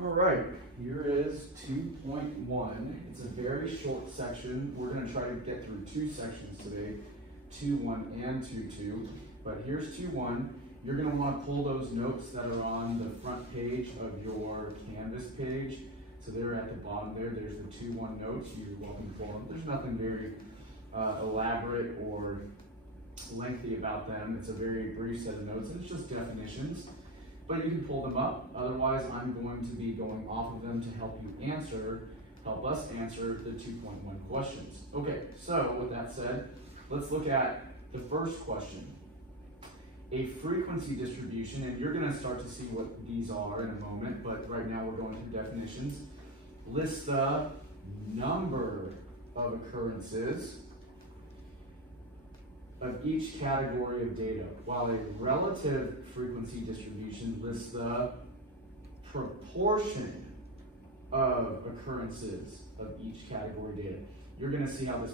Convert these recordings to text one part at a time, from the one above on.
All right, here is 2.1. It's a very short section. We're going to try to get through two sections today, 2.1 and 2.2. But here's 2.1. You're going to want to pull those notes that are on the front page of your Canvas page. So they're at the bottom there. There's the 2.1 notes. You're welcome to pull them. There's nothing very elaborate or lengthy about them. It's a very brief set of notes. It's just definitions. But you can pull them up. Otherwise, I'm going to be going off of them to help us answer the 2.1 questions. Okay, so with that said, let's look at the first question. A frequency distribution, and you're going to start to see what these are in a moment, but right now we're going through definitions. Lists the number of occurrences of each category of data, while a relative frequency distribution lists the proportion of occurrences of each category data. You're going to see how this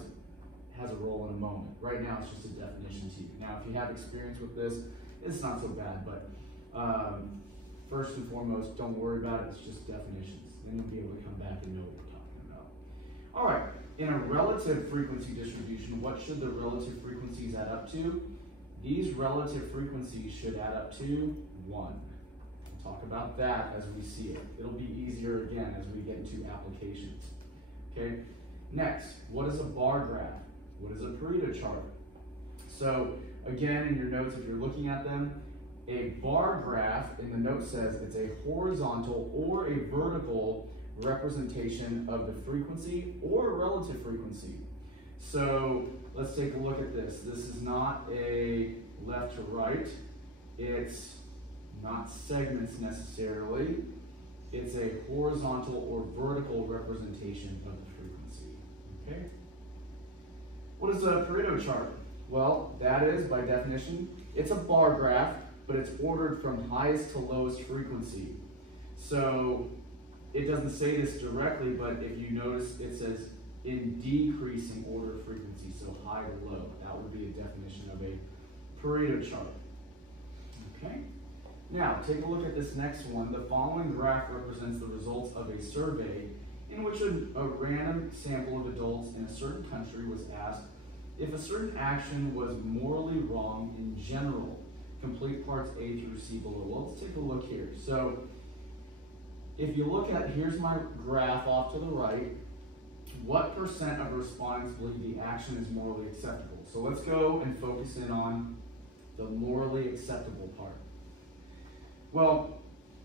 has a role in a moment. Right now it's just a definition to you. Now if you have experience with this, it's not so bad, but first and foremost, don't worry about it, it's just definitions. Then you'll be able to come back and know what we're talking about. All right. In a relative frequency distribution, what should the relative frequencies add up to? These relative frequencies should add up to 1. We'll talk about that as we see it. It'll be easier again as we get into applications. Okay. Next, what is a bar graph? What is a Pareto chart? So again, in your notes, if you're looking at them, a bar graph in the note says it's a horizontal or a vertical representation of the frequency or relative frequency. So let's take a look at this. This is not a left to right. It's not segments necessarily. It's a horizontal or vertical representation of the frequency. Okay? What is a Pareto chart? Well, that is, by definition, it's a bar graph, but it's ordered from highest to lowest frequency. So it doesn't say this directly, but if you notice, it says in decreasing order of frequency, so high to low. That would be a definition of a Pareto chart. Okay? Now, take a look at this next one. The following graph represents the results of a survey in which a random sample of adults in a certain country was asked if a certain action was morally wrong in general. Complete parts A through C below. Well, let's take a look here. So, if you look at, here's my graph off to the right, what percent of respondents believe the action is morally acceptable? So let's go and focus in on the morally acceptable part. Well,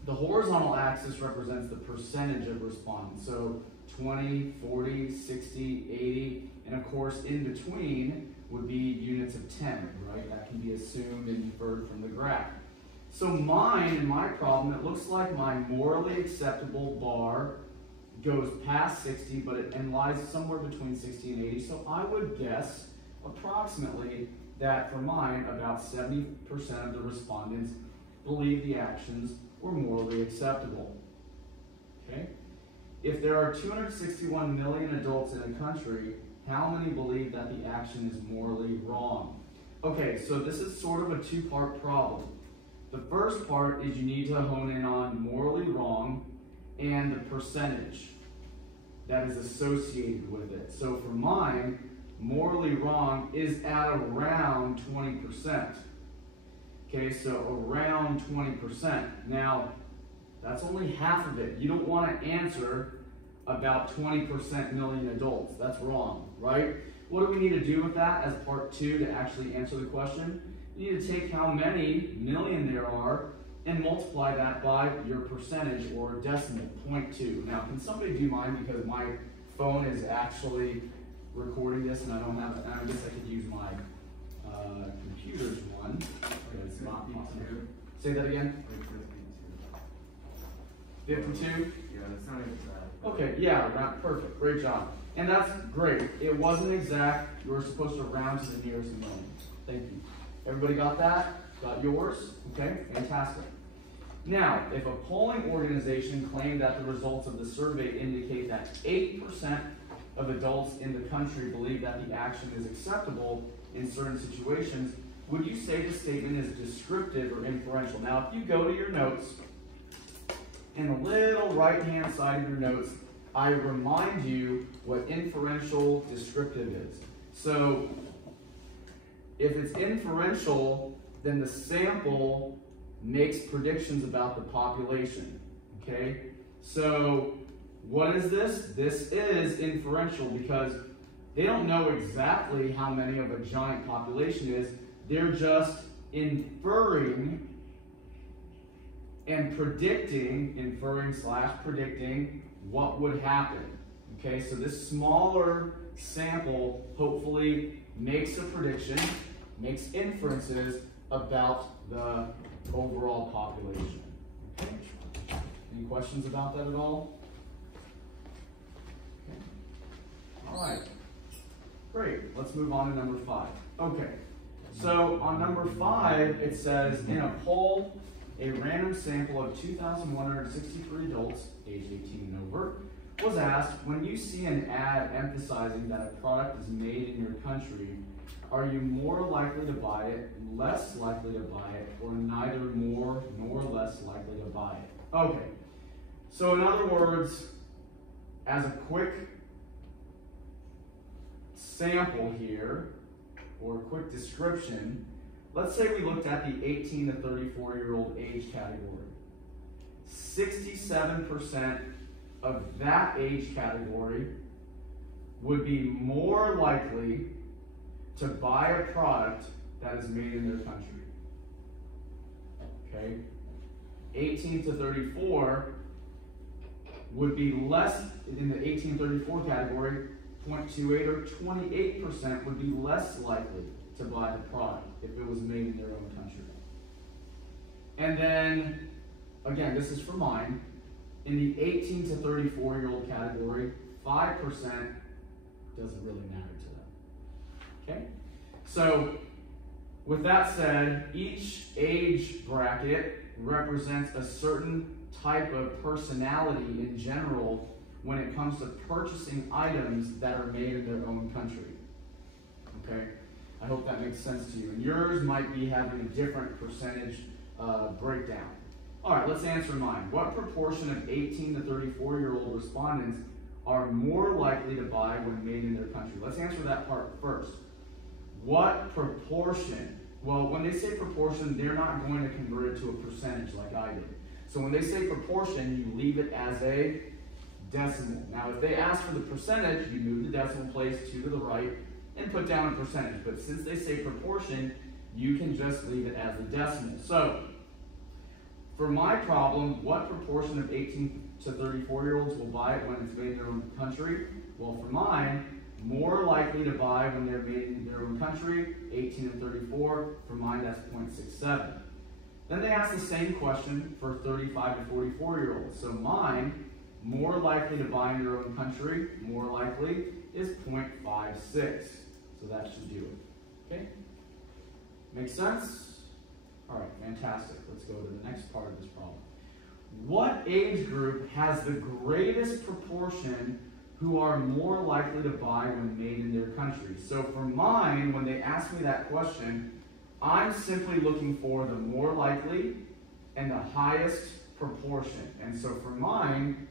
the horizontal axis represents the percentage of respondents. So 20, 40, 60, 80, and of course in between would be units of 10, right? That can be assumed and inferred from the graph. So mine, in my problem, it looks like my morally acceptable bar goes past 60, but it lies somewhere between 60 and 80. So I would guess approximately that for mine, about 70% of the respondents believe the actions were morally acceptable. Okay? If there are 261 million adults in a country, how many believe that the action is morally wrong? Okay, so this is sort of a two-part problem. The first part is you need to hone in on morally wrong and the percentage that is associated with it. So for mine, morally wrong is at around 20%. Okay, so around 20%. Now, that's only half of it. You don't want to answer about 20% million adults. That's wrong, right? What do we need to do with that as part 2 to actually answer the question? You need to take how many million there are and multiply that by your percentage or decimal, 0.2. Now, can somebody do mine because my phone is actually recording this and I don't have it. I guess I could use my computer's one, but it's not possible. Say that again? 52? Yeah, that's not exact. Okay, yeah, perfect. Great job. And that's great. It wasn't exact. You were supposed to round to the nearest million. Thank you. Everybody got that? Got yours? Okay, fantastic. Now, if a polling organization claimed that the results of the survey indicate that 8% of adults in the country believe that the action is acceptable in certain situations, would you say the statement is descriptive or inferential? Now, if you go to your notes in the little right-hand side of your notes, I remind you what inferential descriptive is. So if it's inferential, then the sample makes predictions about the population, okay? So what is this? This is inferential because they don't know exactly how many of a giant population is. They're just inferring and predicting, inferring/predicting what would happen. Okay, so this smaller sample hopefully makes a prediction, makes inferences about the overall population. Okay? Any questions about that at all? Okay. All right. Great. Let's move on to number 5. Okay. So on number 5, it says, in a poll, a random sample of 2,163 adults, age 18 and over, was asked, when you see an ad emphasizing that a product is made in your country, are you more likely to buy it, less likely to buy it, or neither more nor less likely to buy it? Okay. So in other words, as a quick sample here, or a quick description, let's say we looked at the 18 to 34-year-old age category. 67% of that age category would be more likely to buy a product that is made in their country. Okay? 18 to 34 would be less, in the 18 to 34 category, 0.28 or 28% would be less likely to buy the product if it was made in their own country. And then, again, this is for mine, in the 18 to 34-year-old category, 5% doesn't really matter to them. Okay? So, with that said, each age bracket represents a certain type of personality in general when it comes to purchasing items that are made in their own country. Okay? I hope that makes sense to you. And yours might be having a different percentage breakdown. All right, let's answer mine. What proportion of 18 to 34-year-old respondents are more likely to buy when made in their country? Let's answer that part first. What proportion? Well, when they say proportion, they're not going to convert it to a percentage like I did. So when they say proportion, you leave it as a decimal. Now, if they ask for the percentage, you move the decimal place 2 to the right and put down a percentage. But since they say proportion, you can just leave it as a decimal. So, for my problem, what proportion of 18 to 34-year-olds will buy it when it's made in their own country? Well, for mine, more likely to buy when they're made in their own country, 18 and 34. For mine, that's 0.67. Then they ask the same question for 35 to 44-year-olds. So mine, more likely to buy in their own country, more likely, is 0.56. So that should do it. Okay? Make sense? All right, fantastic. Let's go to the next part of this problem. What age group has the greatest proportion who are more likely to buy when made in their country? So for mine, when they ask me that question, I'm simply looking for the more likely and the highest proportion. And so for mine,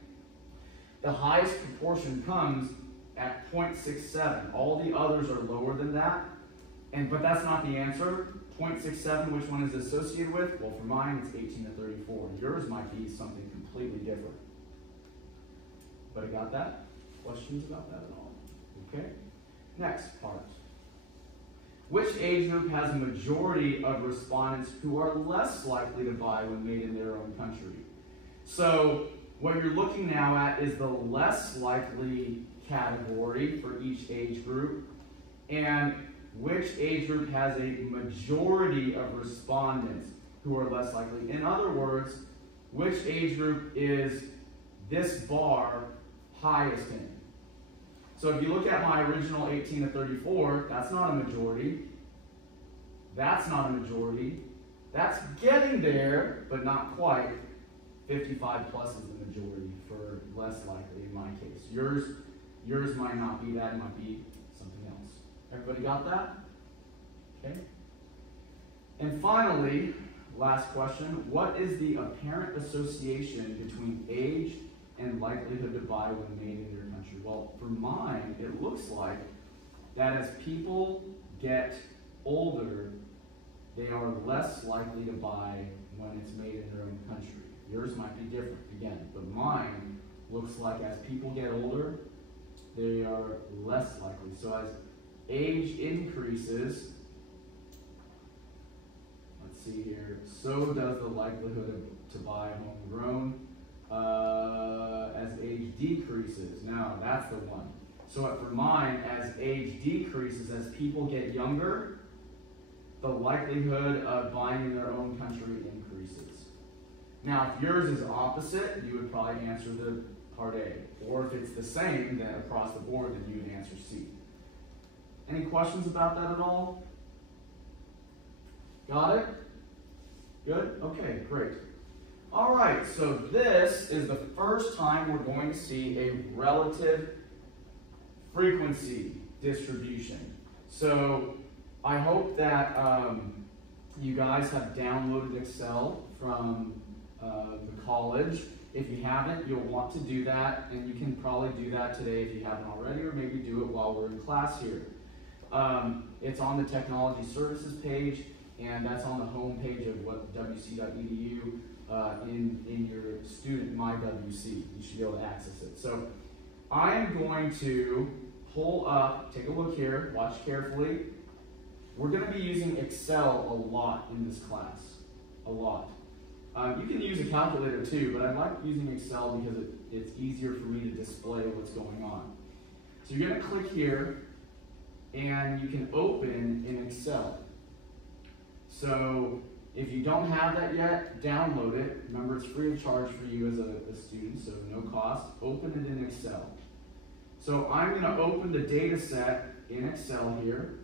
the highest proportion comes at 0.67. All the others are lower than that, but that's not the answer. 0.67, which one is associated with? Well, for mine, it's 18 to 34. Yours might be something completely different. But I got that? Questions about that at all? Okay. Next part. Which age group has a majority of respondents who are less likely to buy when made in their own country? So what you're looking now at is the less likely category for each age group, and which age group has a majority of respondents who are less likely. In other words, which age group is this bar highest in? So if you look at my original 18 to 34, that's not a majority. That's not a majority. That's getting there, but not quite. 55 plus is the majority for less likely in my case. Yours might not be that, it might be something else. Everybody got that? Okay. And finally, last question. What is the apparent association between age and likelihood to buy when made in your country? Well, for mine, it looks like that as people get older, they are less likely to buy when it's made in their own country. Yours might be different, again, but mine looks like as people get older, they are less likely. So as age increases, let's see here, so does the likelihood to buy homegrown. As age decreases, now that's the one. So for mine, as age decreases, as people get younger, the likelihood of buying in their own country increases. Now, if yours is opposite, you would probably answer the part A. Or if it's the same, then across the board, then you would answer C. Any questions about that at all? Got it? Good? Okay, great. All right, so this is the first time we're going to see a relative frequency distribution. So I hope that you guys have downloaded Excel from the college. If you haven't, you'll want to do that, and you can probably do that today if you haven't already, or maybe do it while we're in class here. It's on the Technology Services page, and that's on the home page of wc.edu in your student MyWC. You should be able to access it. So I am going to pull up, take a look here, watch carefully. We're going to be using Excel a lot in this class, a lot. You can use a calculator too, but I like using Excel because it's easier for me to display what's going on. So you're going to click here, and you can open in Excel. So if you don't have that yet, download it. Remember, it's free of charge for you as a student, so no cost. Open it in Excel. So I'm going to open the data set in Excel here,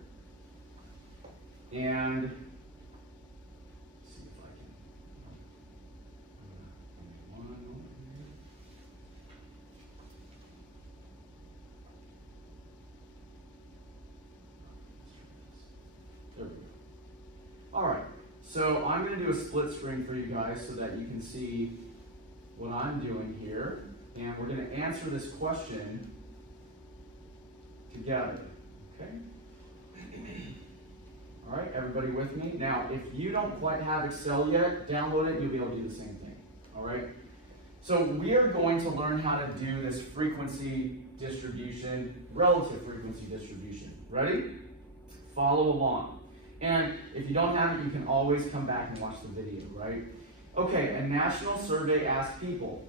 and see if I can. There we go. All right. So I'm going to do a split screen for you guys so that you can see what I'm doing here, and we're going to answer this question together. Okay? All right, everybody with me? Now, if you don't quite have Excel yet, download it and you'll be able to do the same thing. All right? So we are going to learn how to do this frequency distribution, relative frequency distribution. Ready? Follow along. And if you don't have it, you can always come back and watch the video, right? Okay, a national survey asked people,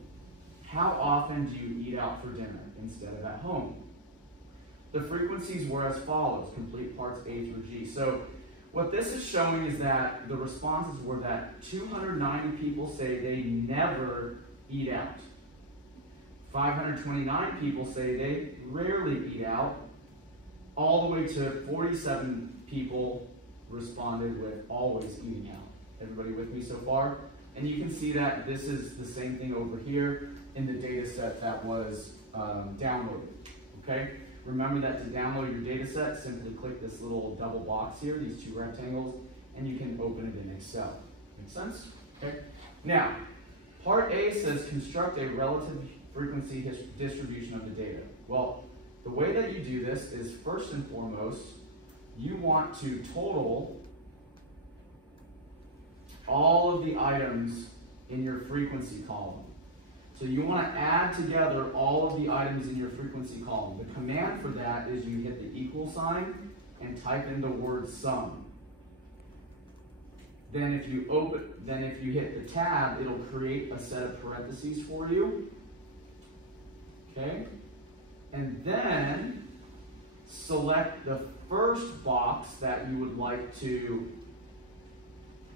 how often do you eat out for dinner instead of at home? The frequencies were as follows, complete parts A through G. So what this is showing is that the responses were that 290 people say they never eat out. 529 people say they rarely eat out. All the way to 47 people responded with always eating out. Everybody with me so far? And you can see that this is the same thing over here in the data set that was downloaded. Okay? Remember that to download your data set, simply click this little double box here, these two rectangles, and you can open it in Excel. Make sense? Okay. Now, part A says construct a relative frequency distribution of the data. Well, the way that you do this is first and foremost, you want to total all of the items in your frequency column. So you want to add together all of the items in your frequency column. The command for that is you hit the equal sign and type in the word sum. Then if you hit the tab, it'll create a set of parentheses for you. Okay? And then select the first box that you would like to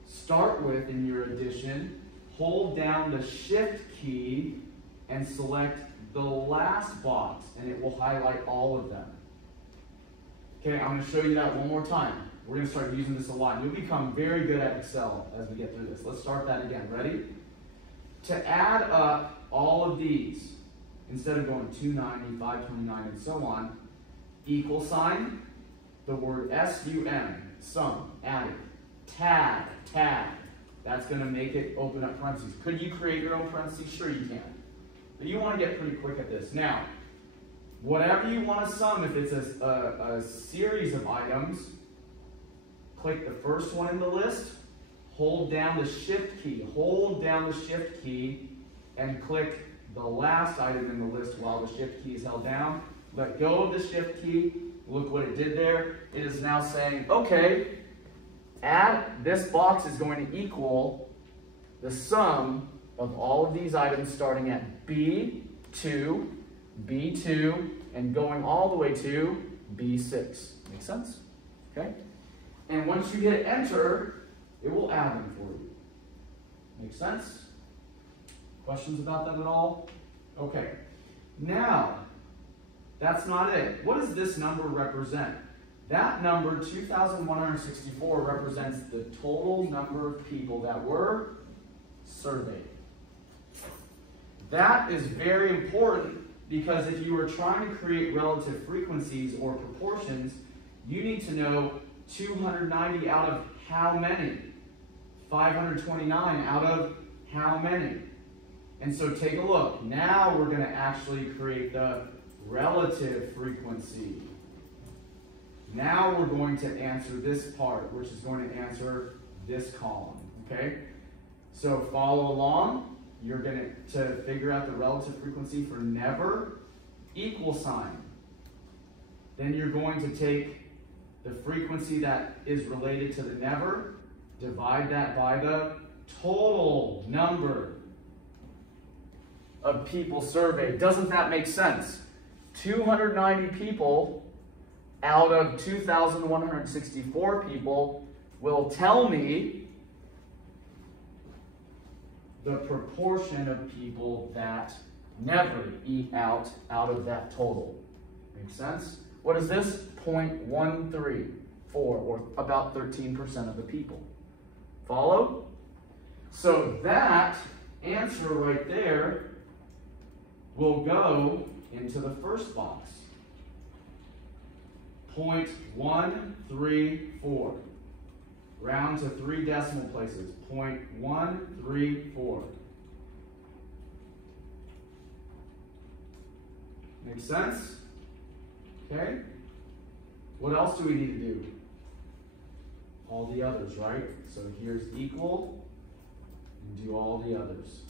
start with in your addition. Hold down the Shift key and select the last box, and it will highlight all of them. Okay, I'm going to show you that one more time. We're going to start using this a lot. You'll become very good at Excel as we get through this. Let's start that again. Ready? To add up all of these, instead of going 290, 529, and so on, equal sign, the word SUM, sum, added, tab, That's going to make it open up parentheses. Could you create your own parentheses? Sure you can. But you want to get pretty quick at this. Now, whatever you want to sum, if it's a series of items, click the first one in the list, hold down the shift key, and click the last item in the list while the shift key is held down. Let go of the shift key. Look what it did there. It is now saying, okay, add this box is going to equal the sum of all of these items starting at B2, B2, and going all the way to B6. Make sense? Okay? And once you hit enter, it will add them for you. Make sense? Questions about that at all? Okay. Now, that's not it. What does this number represent? That number, 2,164, represents the total number of people that were surveyed. That is very important because if you are trying to create relative frequencies or proportions, you need to know 290 out of how many? 529 out of how many? And so take a look. Now we're going to actually create the relative frequency. Now we're going to answer this part, which is going to answer this column, okay? So follow along. You're going to figure out the relative frequency for never, equal sign. Then you're going to take the frequency that is related to the never, divide that by the total number of people surveyed. Doesn't that make sense? 290 people out of 2,164 people will tell me the proportion of people that never eat out of that total. Make sense? What is this? 0.134, or about 13% of the people. Follow? So that answer right there will go into the first box. 0.134. Round to 3 decimal places. 0.134. Make sense? Okay? What else do we need to do? All the others, right? So here's equal, and do all the others.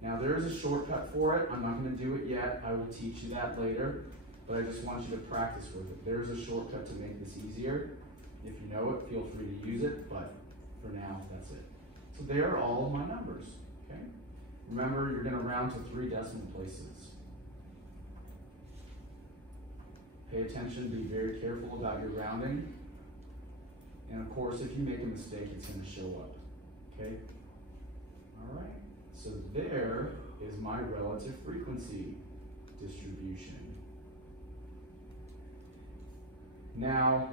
Now there is a shortcut for it. I'm not going to do it yet. I will teach you that later, but I just want you to practice with it. There's a shortcut to make this easier. If you know it, feel free to use it, but for now, that's it. So there are all of my numbers, okay? Remember, you're going to round to 3 decimal places. Pay attention, be very careful about your rounding. And of course, if you make a mistake, it's going to show up, okay? All right, so there is my relative frequency distribution. Now,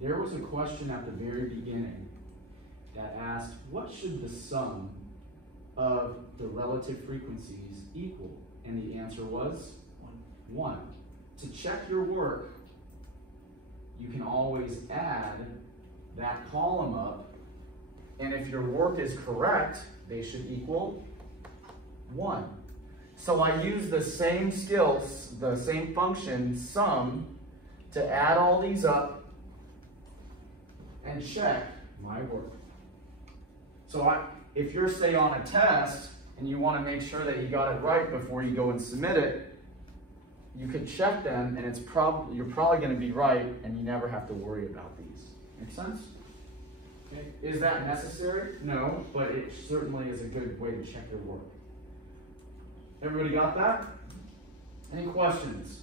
there was a question at the very beginning that asked, what should the sum of the relative frequencies equal? And the answer was 1. To check your work, you can always add that column up, and if your work is correct, they should equal 1. So I use the same skills, the same function, sum, to add all these up and check my work. So if you're, say, on a test and you want to make sure that you got it right before you go and submit it, you could check them, and you're probably going to be right, and you never have to worry about these. Make sense? Okay. Is that necessary? No, but it certainly is a good way to check your work. Everybody got that? Any questions?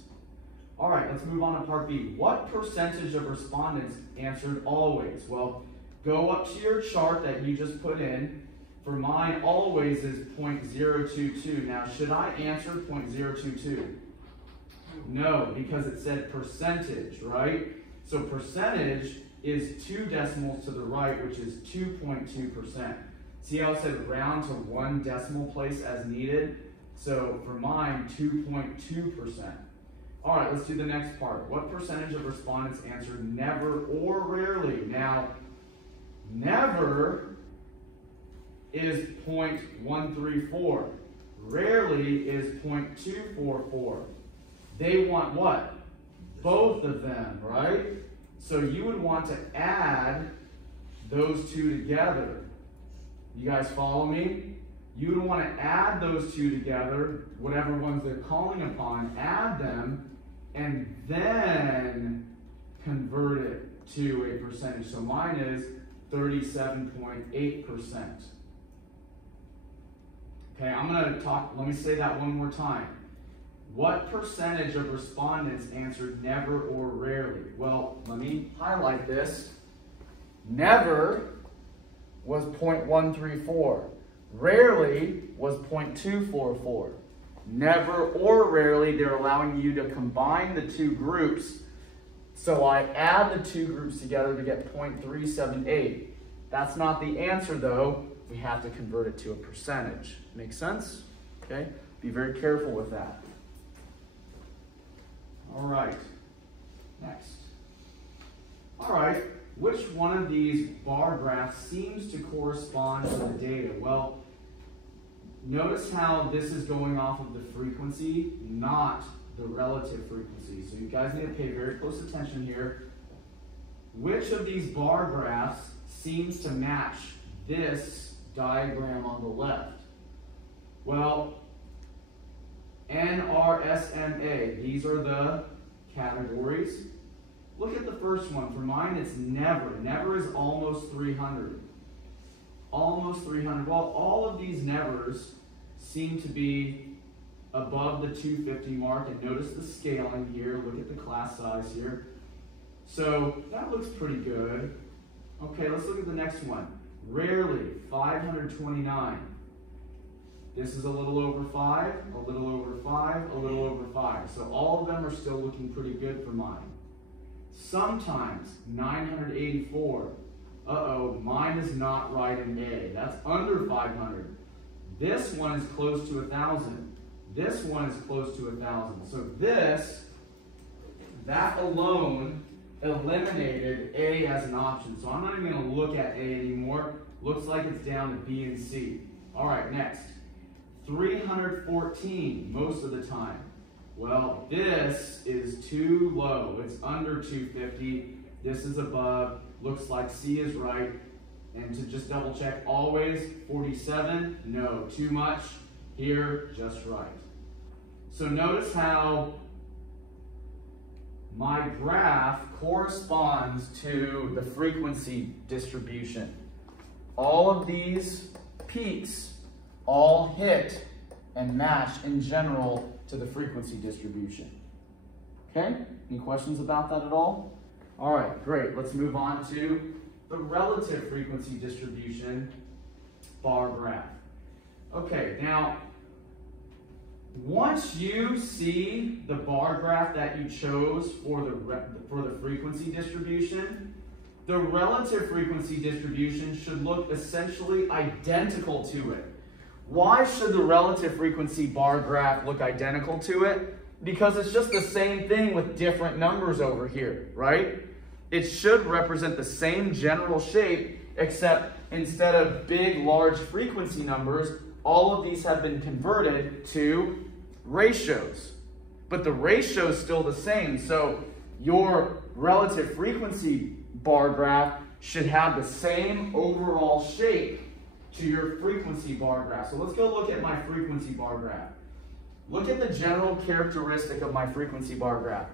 All right, let's move on to part B. What percentage of respondents answered always? Well, go up to your chart that you just put in. For mine, always is 0.022. Now, should I answer 0.022? No, because it said percentage, right? So percentage is 2 decimals to the right, which is 2.2%. See how it said round to 1 decimal place as needed? So for mine, 2.2%. All right, let's do the next part. What percentage of respondents answered never or rarely? Now, never is 0.134. Rarely is 0.244. They want what? Both of them, right? So you would want to add those two together. You guys follow me? You would want to add those two together, whatever ones they're calling upon, add them, and then convert it to a percentage. So mine is 37.8%. Okay, I'm going to talk, let me say that one more time. What percentage of respondents answered never or rarely? Well, let me highlight this. Never was 0.134. Rarely was 0.244. Never or rarely, they're allowing you to combine the two groups. So I add the two groups together to get 0.378. That's not the answer though. We have to convert it to a percentage. Make sense? Okay? Be very careful with that. All right. Next. All right. Which one of these bar graphs seems to correspond to the data? Well, notice how this is going off of the frequency, not the relative frequency. So you guys need to pay very close attention here. Which of these bar graphs seems to match this diagram on the left? Well, NRSMA, these are the categories. Look at the first one. For mine, it's never. Never is almost 300. Almost 300. Well, all of these nevers seem to be above the 250 mark. And notice the scaling here. Look at the class size here. So that looks pretty good. Okay, let's look at the next one. Rarely, 529. This is a little over 5, a little over 5, a little over 5. So all of them are still looking pretty good for mine. Sometimes, 984. Uh-oh, mine is not right in A. That's under 500. This one is close to 1,000. This one is close to 1,000. So that alone eliminated A as an option. So I'm not even going to look at A anymore. Looks like it's down to B and C. All right, next. 314 most of the time. Well, this is too low. It's under 250. This is above. Looks like C is right. And to just double check, always 47. No, too much. Here, just right. So notice how my graph corresponds to the frequency distribution. All of these peaks all hit and match in general to the frequency distribution. Okay? Any questions about that at all? All right, great. Let's move on to the relative frequency distribution bar graph. Okay, now, once you see the bar graph that you chose for the frequency distribution, the relative frequency distribution should look essentially identical to it. Why should the relative frequency bar graph look identical to it? Because it's just the same thing with different numbers over here, right? It should represent the same general shape, except instead of big, large frequency numbers, all of these have been converted to ratios. But the ratio is still the same, so your relative frequency bar graph should have the same overall shape to your frequency bar graph. So let's go look at my frequency bar graph. Look at the general characteristic of my frequency bar graph.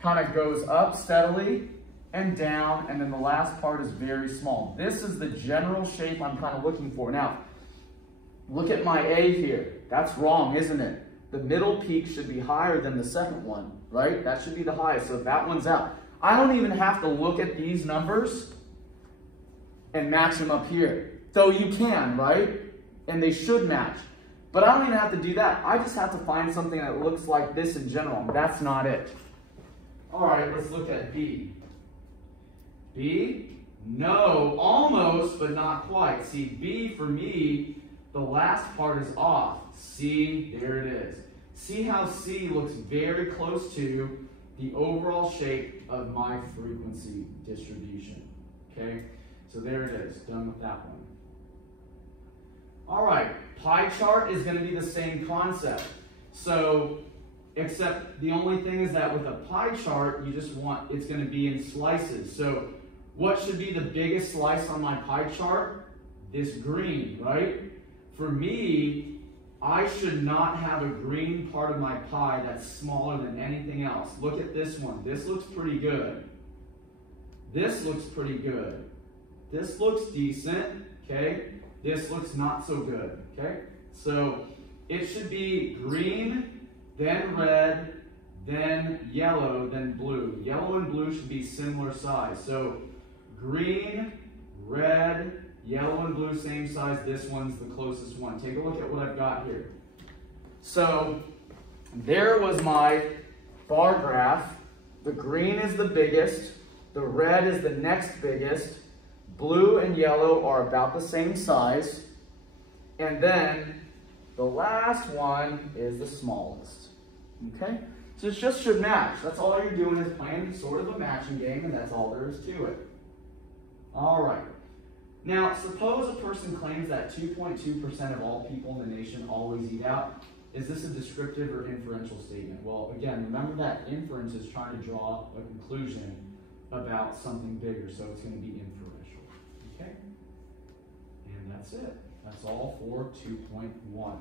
Kind of goes up steadily and down, and then the last part is very small. This is the general shape I'm kind of looking for. Now, look at my A here. That's wrong, isn't it? The middle peak should be higher than the second one, right? That should be the highest, so that one's out. I don't even have to look at these numbers and match them up here. Though you can, right? And they should match. But I don't even have to do that. I just have to find something that looks like this in general. That's not it. All right, let's look at B. B? No, almost, but not quite. See, B for me, the last part is off. C, there it is. See how C looks very close to the overall shape of my frequency distribution. Okay? So there it is, done with that one. All right, pie chart is going to be the same concept. So, except the only thing is that with a pie chart, you just want, it's going to be in slices. So, what should be the biggest slice on my pie chart? This green, right? For me, I should not have a green part of my pie that's smaller than anything else. Look at this one. This looks pretty good. This looks pretty good. This looks decent, okay? This looks not so good, okay? So it should be green, then red, then yellow, then blue. Yellow and blue should be similar size. So green, red, yellow and blue, same size. This one's the closest one. Take a look at what I've got here. So there was my bar graph. The green is the biggest. The red is the next biggest. Blue and yellow are about the same size. And then the last one is the smallest. Okay? So it just should match. That's all you're doing is playing sort of a matching game, and that's all there is to it. All right. Now, suppose a person claims that 2.2% of all people in the nation always eat out. Is this a descriptive or inferential statement? Well, again, remember that inference is trying to draw a conclusion about something bigger, so it's going to be inferential. Okay? And that's it. That's all for 2.1.